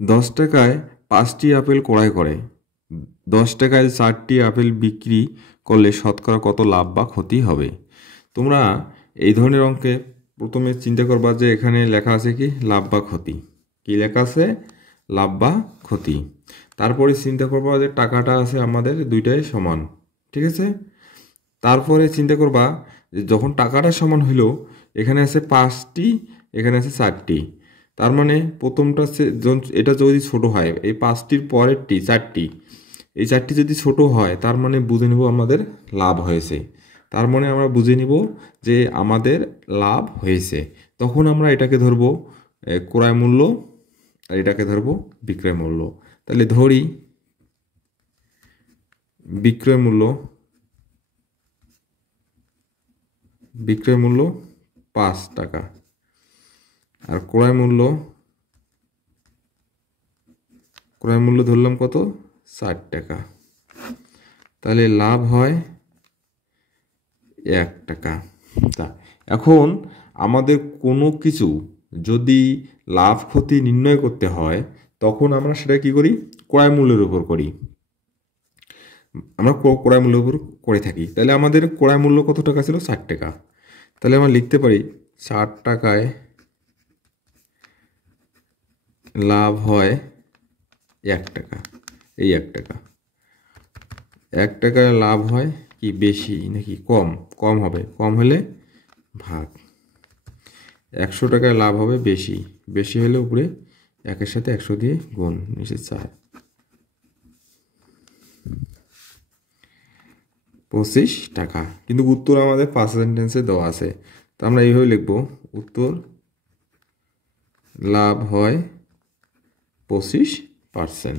10 টাকায় 5টি আপেল ক্রয় করে, 10 টাকায় 4টি আপেল বিক্রি করলে শতকরা কত লাভ বা ক্ষতি হবে? তোমরা এই ধরনের অঙ্কে প্রথমে চিন্তা করবা যে এখানে লেখা আছে কি লাভ বা ক্ষতি, কি লেখা আছে লাভ বা ক্ষতি। তারপরে চিন্তা করবা যে টাকাটা আছে আমাদের দুইটাই সমান, ঠিক আছে। তারপরে চিন্তা করবা যে যখন টাকাটা সমান হইলো এখানে আছে 5টি, এখানে আছে 4টি, তার মানে প্রথমটা এটা যদি ছোট হয়, এই 5টির পরেরটি 4টি, এই 4টি যদি ছোট হয় তার মানে বুঝে নিব আমাদের লাভ হয়েছে। তার মানে আমরা বুঝে নিব যে আমাদের লাভ হয়েছে। তখন আমরা এটাকে ধরবো ক্রয় মূল্য আর এটাকে ধরবো বিক্রয় মূল্য। তাহলে ধরি বিক্রয় মূল্য, বিক্রয় মূল্য 5 টাকা আর ক্রয় মূল্য ধরলাম কত 60 টাকা। তাহলে লাভ হয় 1 টাকা। তা এখন আমাদের কোনো কিছু যদি লাভ ক্ষতি নির্ণয় করতে হয় তখন আমরা সেটা কি করি ক্রয় মূল্যের উপর করি, আমরা ক্রয় মূল্যের উপর করে থাকি। তাহলে আমাদের ক্রয় মূল্য কত টাকা ছিল 60 টাকা। তাহলে আমরা লিখতে পারি 60 টাকায় লাভ হয় 1 টাকা। এই 1 টাকা, 1 টাকায় লাভ হয় কি বেশি নাকি কম? কম হবে, কম হলে ভাগ। 100 টাকায় লাভ হবে বেশি, বেশি হলে উপরে 1-এর সাথে 100 দিয়ে গুণ, নিচে 4, 25 টাকা। কিন্তু উত্তর আমাদের ফার্স্ট সেন্টেন্সে দেওয়া আছে, তো আমরা এইভাবে লিখব উত্তর লাভ হয় 25%।